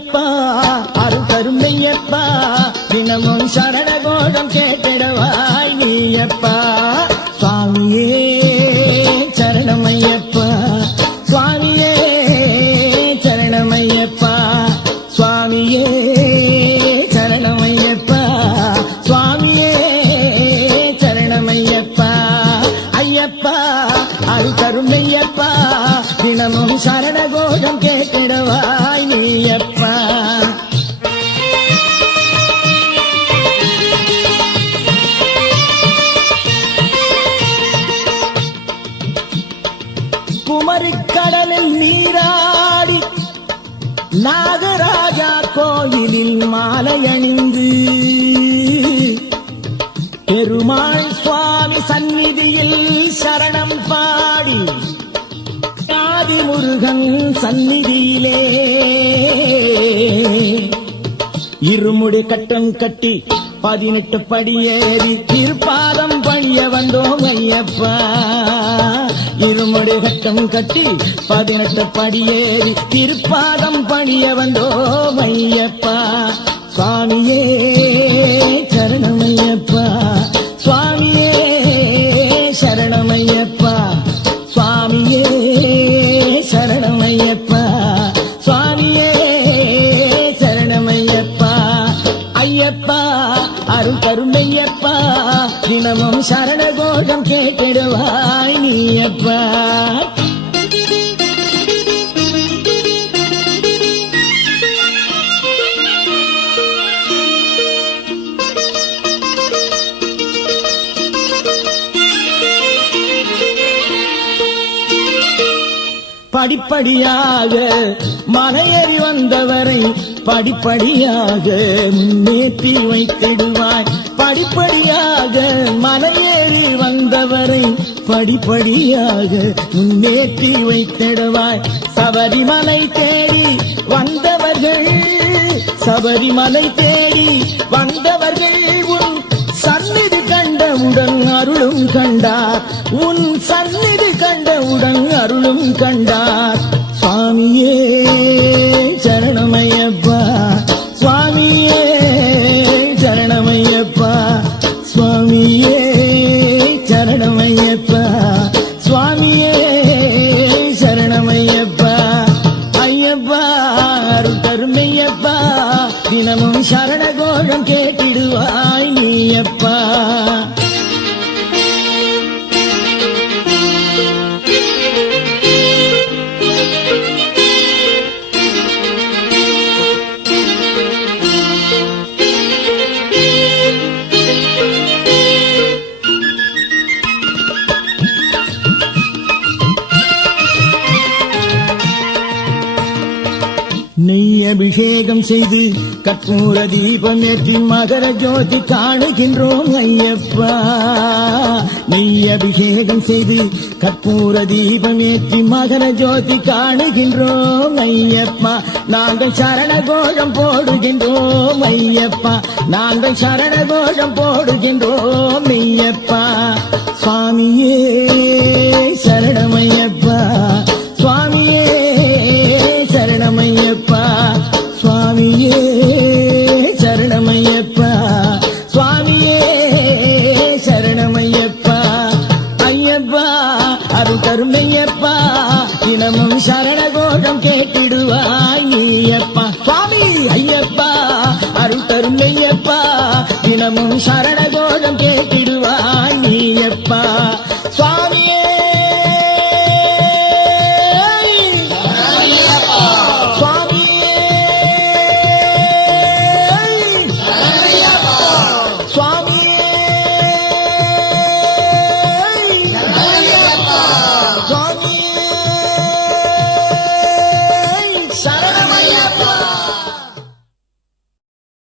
ஐயப்பா அருள் தரும் ஐயப்பா தினமும் சரணகோடம் கேட்டிடவாய் நீயப்பா சுவாமியே சரணம் ஐயப்பா சுவாமியே சரணம் ஐயப்பா சுவாமியே சரணம் ஐயப்பா சுவாமியே சரணம் ஐயப்பா ஐயப்பா அருள் தரும் ஐயப்பா தினமும் சரணகோடம் கேட்டிடவா தியாகராஜா கோயிலில் மாலை அணிந்து பெருமாள் சுவாமி சந்நிதியில் சரணம் பாடி காதி முருகன் சந்நிதியிலே இருமுடி கட்டம் கட்டி பதினெட்டு படியேறி தீர்ப்பாதம் வட்டம் கட்டி பதினெட்டு படியேறி திருப்பாதம் பணிய வந்தோ மையப்பா சுவாமியே படிப்படியாக மலையேறி வந்தவரை படிப்படியாக முன்னேற்றி வைத்திடுவாய் படிப்படியாக மலையேறி வந்தவரை படிப்படியாக முன்னேற்றி வைத்திடுவாய் சபரிமலை தேடி வந்தவர்கள் சபரிமலை தேடி வந்தவர்கள் கண்டார் உன் சந்நிதி கண்ட உடன் அருளும் கண்டார் சுவாமியே சரணமையப்பா சுவாமியே சரணமையப்பா சுவாமியே சரணமையப்பா சுவாமியே சரணமையப்பா ஐயப்பா அருள் தருமையப்பா தினமும் சரண கோஷம் கேட்டிடுவாய் நீயப்பா அபிஷேகம் செய்து கற்பூர தீபம் ஏற்றி மகர ஜோதி காணுகின்றோம் ஐயப்பா நெய் அபிஷேகம் செய்து கற்பூர தீபம் ஏற்றி மகர ஜோதி காணுகின்றோம் ஐயப்பா நாங்கள் சரண கோஷம் போடுகின்றோம் ஐயப்பா நாங்கள் சரண கோஷம் போடுகின்றோம் ஐயப்பா சுவாமியே தினமும் சரணகோஷம்